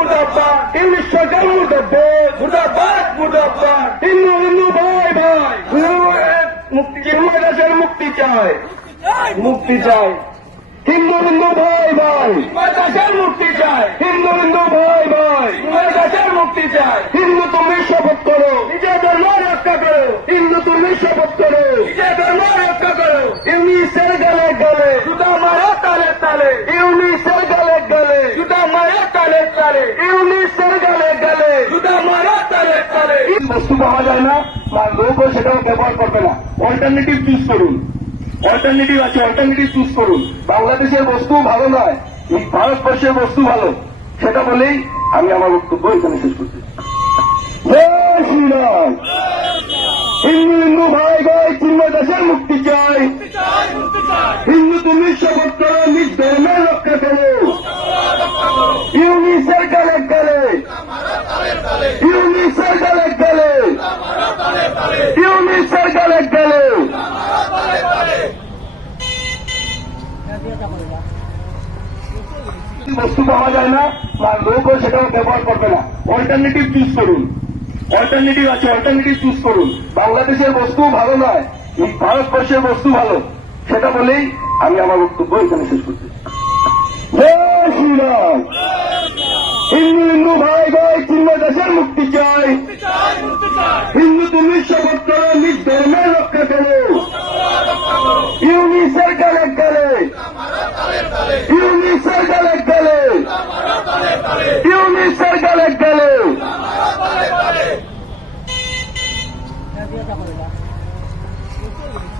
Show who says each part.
Speaker 1: মুর্দাবাদ English সরকার মুর্দাবাদ মুর্দাবাদ মুর্দাবাদ হিন্দু হিন্দু ভাই ভাই। মুক্তি চিন্ময় মুক্তি চাই মুক্তি চাই হিন্দু হিন্দু, ভাই ভাই। দাসের মুক্তি চাই হিন্দু হিন্দু, ভাই ভাই। দাসের মুক্তি চাই হিন্দু তুমি শপথ করো। নিজের ধর্ম রক্ষা করো। হিন্দু তুমি শপথ করো। নিজের ধর্ম রক্ষা করো ইউনিসের গলে গলে জুতা মারো তালে তালে ইউনিসের গলে গলে জুতা মারো তালে তালে ইউনিসের গলে গলে জুতা মারো তালে তালে বস্তু পাওয়া যায় না বা লোকও সেটাও ব্যবহার করবে না। অল্টারনেটিভ চুজ করুন। অল্টারনেটিভ আছে অল্টারনেটিভ চুজ করুন। বাংলাদেশের বস্তু ভালো নয় এই ভারতবর্ষের বস্তু ভালো। সেটা বলেই আমি আমার বক্তব্য এখানে শেষ করছি। জয় শ্রীরাম। হিন্দু হিন্দু ভাই ভাই চিন্ময় দাসের মুক্তি ইউনিসের গালে। গালে ইউনিসের গালে। গালে ইউনিসের গালে। গালে বস্তু পাওয়া যায় না, বা লোকও সেটাও ব্যবহার করবে না। অল্টারনেটিভ চুজ করুন। অল্টারনেটিভ আছে অল্টারনেটিভ চুজ করুন। বাংলাদেশের বস্তু ভালো নয় ভারতবর্ষের বস্তু ভালো। সেটা বলেই আমি আমার বক্তব্য এখানে শেষ করছি। মুক্তি চাই। হিন্দু তুমি করো নিজ ধর্মের রক্ষা করো। ইউনিসের গালে গালে। ইউনিসের গালে গালে। ইউনিসের গালে গালে।